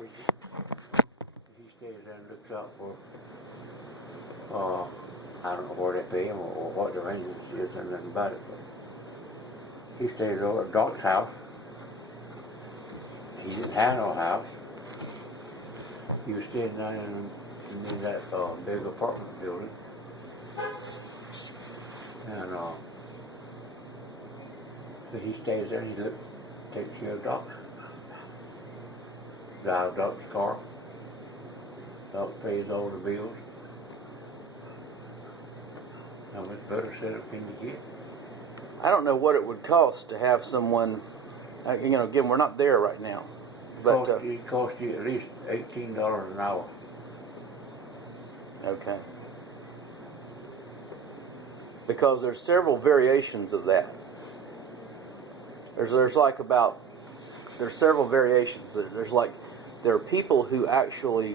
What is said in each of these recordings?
preacher. He stays there and looks out for, I don't know where they pay him or what the arrangement is and nothing about it, but he stays over at Doc's house. He didn't have no house. He was staying down in that big apartment building. And so he stays there and he takes care of Doc. Drives Doc's car. Doc pays all the bills. How much better setup can you get? I don't know what it would cost to have someone, again, we're not there right now. But It cost you at least $18 an hour. Okay. Because there's several variations of that. There's several variations. There are people who actually,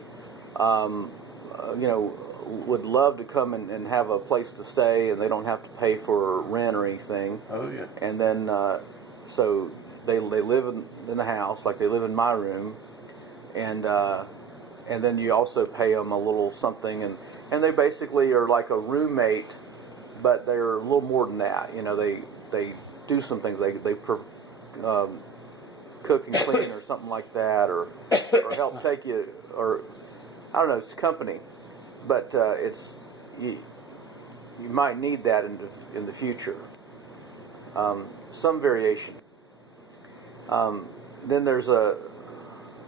would love to come and have a place to stay, and they don't have to pay for rent or anything. Oh yeah. And then, so they live in the house, like they live in my room, and then you also pay them a little something, and they basically are like a roommate, but they're a little more than that. They do some things. They cook and clean or something like that, or help take you, or I don't know, it's company. But you might need that in the future. Some variation. Then there's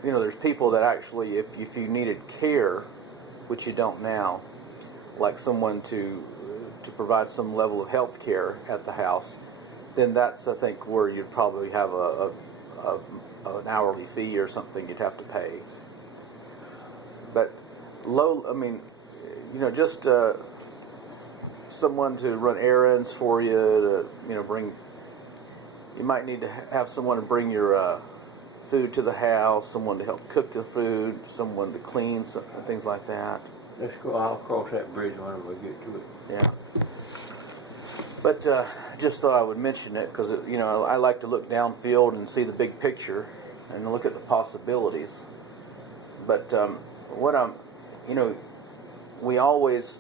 there's people that actually, if you needed care, which you don't now, like someone to provide some level of health care at the house, then that's, I think, where you'd probably have an hourly fee or something you'd have to pay. But just someone to run errands for you, to you might need to have someone to bring your food to the house, someone to help cook the food, someone to clean, things like that. I'll cross that bridge when we get to it. Yeah. But just thought I would mention it because, I like to look downfield and see the big picture and look at the possibilities. But we always,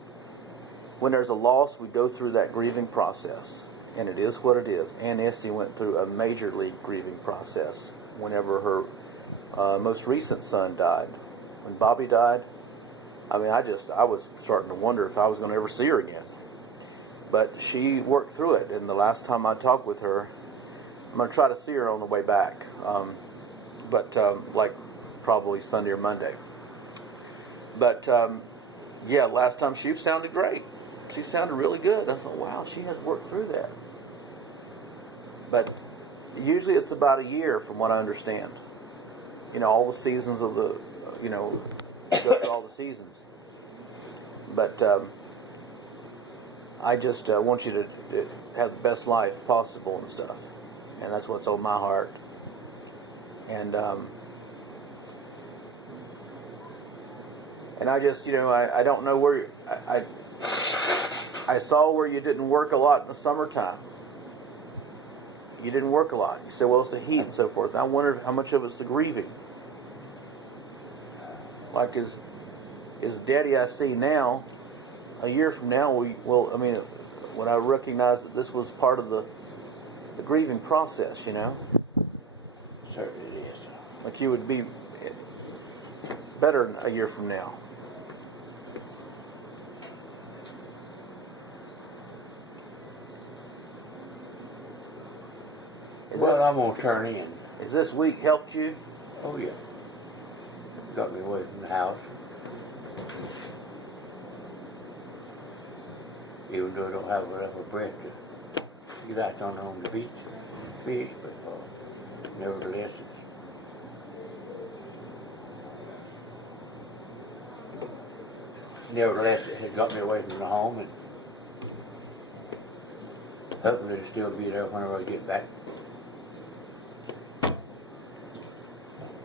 when there's a loss, we go through that grieving process. And it is what it is. Aunt Esty went through a major league grieving process whenever her most recent son died. When Bobby died, I was starting to wonder if I was going to ever see her again. But she worked through it, and the last time I talked with her, I'm going to try to see her on the way back, like probably Sunday or Monday. But last time she sounded great. She sounded really good. I thought, wow, she has worked through that. But usually it's about a year, from what I understand. All the seasons of the, go through all the seasons. But I just want you to have the best life possible and stuff. And that's what's on my heart. And I just, I don't know where, I saw where you didn't work a lot in the summertime. You didn't work a lot. You said, well, it's the heat and so forth. I wondered how much of it's the grieving. Like his daddy I see now, a year from now, when I recognize that this was part of the grieving process, Certainly it is. Like you would be better a year from now. I'm going to turn in. Has this week helped you? Oh, yeah. Got me away from the house. Even though I don't have enough breath to get out on the beach, but nevertheless, it had got me away from the home, and hopefully it'll still be there whenever I get back.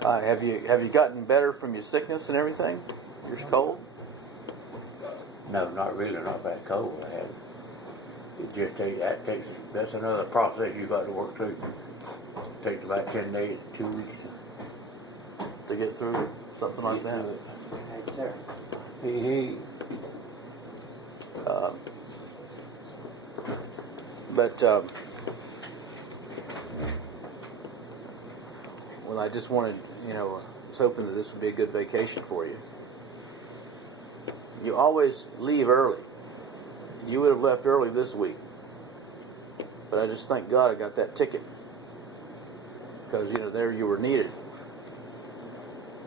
Have you gotten better from your sickness and everything? Your cold? No, not really, not that cold I had. It just that's another process you got to work through. It takes about 10 days, 2 weeks To get through it? something like that. Right, sir. He But well, I just wanted, I was hoping that this would be a good vacation for you. You always leave early. You would have left early this week, but I just thank God I got that ticket because there you were needed.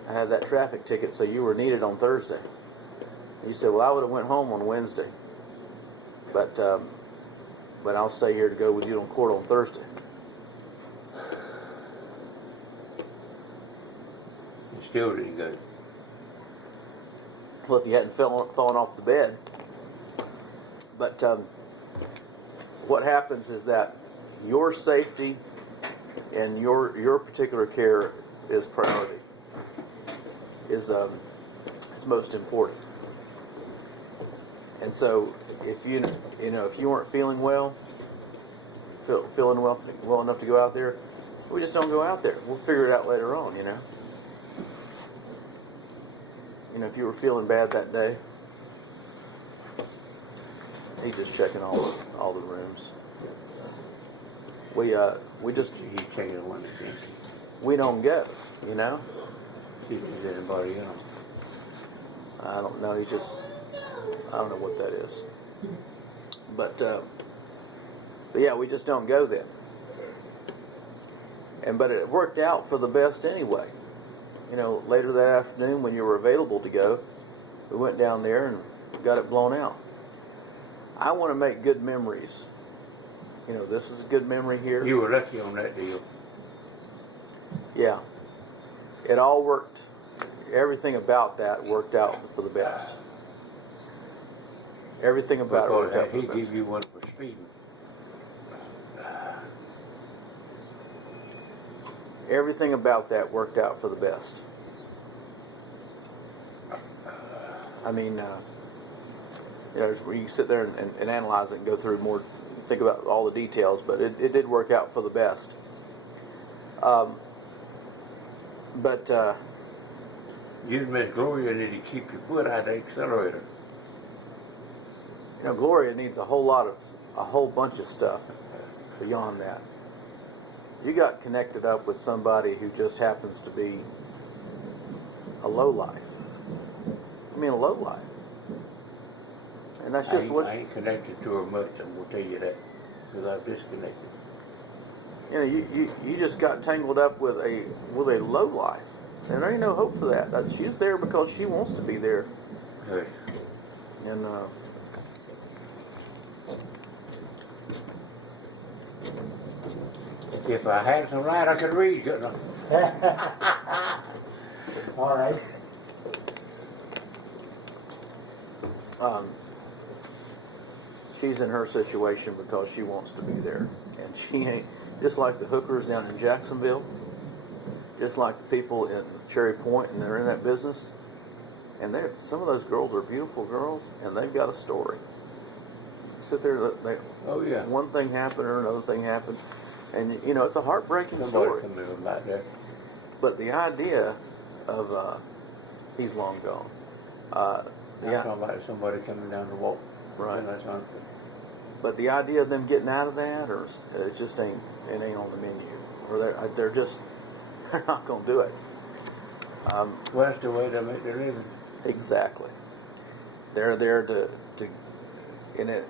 I had that traffic ticket, so you were needed on Thursday. You said, "Well, I would have went home on Wednesday, but I'll stay here to go with you on court on Thursday." he still didn't go. Well, if you hadn't fallen off the bed. But what happens is that your safety and your particular care is priority. Is most important. And so if if you weren't feeling well, feeling well enough to go out there, we just don't go out there. We'll figure it out later on. If you were feeling bad that day, he's just checking all the rooms. We just He's taking one to think. we don't go. See if there's anybody else. I don't know. I don't know what that is. But yeah, we just don't go then. But it worked out for the best anyway. Later that afternoon when you were available to go, we went down there and got it blown out. I want to make good memories. This is a good memory here. You were lucky on that deal. Yeah. It all worked. Everything about that worked out for the best. Everything about it worked out for the He best. gave you one for speeding. Everything about that worked out for the best. I mean, you can sit there and analyze it and go through more, think about all the details, but it did work out for the best. You and Miss Gloria need to keep your foot out of the accelerator. Gloria needs a whole bunch of stuff beyond that. You got connected up with somebody who just happens to be a lowlife. I mean, a lowlife. And that's just what... I ain't connected to her much, I'm going to tell you that, because I've disconnected. You just got tangled up with a lowlife. And there ain't no hope for that. She's there because she wants to be there. Hey. And, if I had some light, I could read, couldn't I? All right. She's in her situation because she wants to be there. And she ain't, just like the hookers down in Jacksonville, just like the people in Cherry Point, and they're in that business. And some of those girls are beautiful girls, and they've got a story. Sit there, Oh, yeah. one thing happened or another thing happened. And, it's a heartbreaking story. Somebody come in about that. But the idea of, he's long gone. I'm talking about somebody coming down to walk. Right. You know, that's not, But the idea of them getting out of that, or it just ain't on the menu. Or they're just, they're not going to do it. well, that's the way they make their living. Exactly. They're there to in it.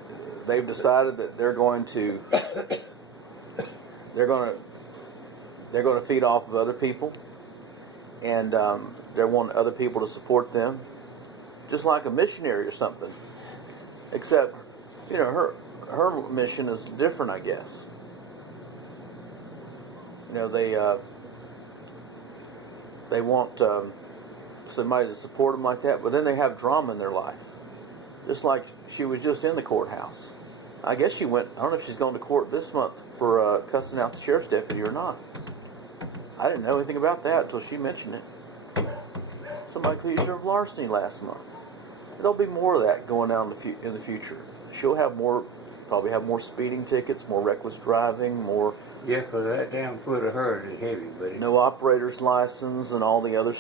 They've decided that they're going to feed off of other people, and they want other people to support them, just like a missionary or something. Except, her mission is different, I guess. They want somebody to support them like that, but then they have drama in their life. Just like she was just in the courthouse. I guess she went, I don't know if she's going to court this month for cussing out the sheriff's deputy or not. I didn't know anything about that until she mentioned it. Somebody accused her of larceny last month. There'll be more of that going on in the future. She'll have probably have more speeding tickets, more reckless driving, more... Yeah, for that damn foot of hers is heavy, buddy. No operator's license and all the other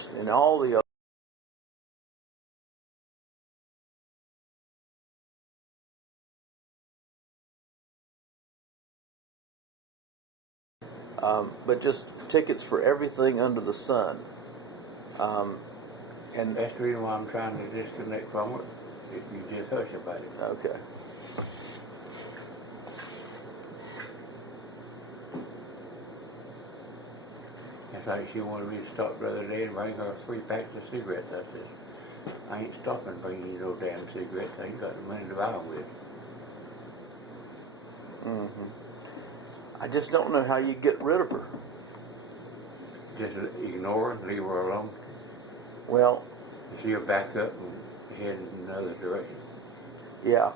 But just tickets for everything under the sun. And That's the reason why I'm trying to disconnect from it. If you just hush about it. okay. It's like she wanted me to stop the other day and bring her 3 packs of cigarettes. I said, I ain't stopping bringing you no damn cigarettes. I ain't got the money to buy them with. I just don't know how you get rid of her. Just ignore her, leave her alone. Well, She'll back up and head in another direction. yeah,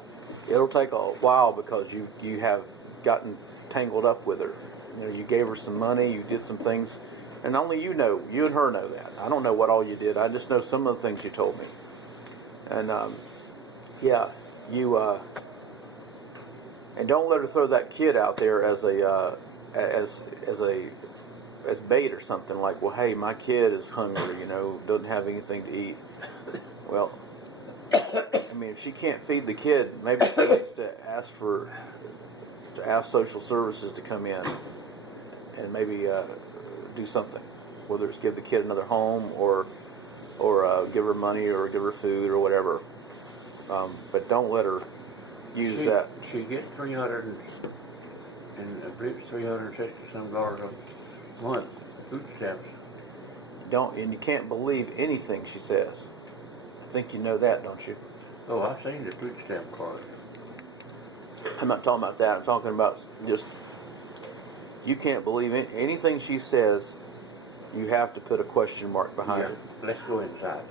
it'll take a while because you have gotten tangled up with her. You know, you gave her some money, you did some things, and only you know, you and her know that. I don't know what all you did. I just know some of the things you told me. And yeah, you and don't let her throw that kid out there as a as bait or something like, well, hey, my kid is hungry, you know, doesn't have anything to eat. Well, I mean, if she can't feed the kid, maybe she needs to ask social services to come in and maybe do something, whether it's give the kid another home or give her money or give her food or whatever. But don't let her use that. She gets 300 and I believe it's $360 some dollars a month food stamps. And you can't believe anything she says. I think you know that, don't you? Oh, I've seen the food stamp card. I'm not talking about that. I'm talking about just, you can't believe anything she says. You have to put a question mark behind it. Let's go inside.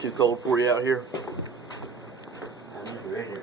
Too cold for you out here? I'm ready.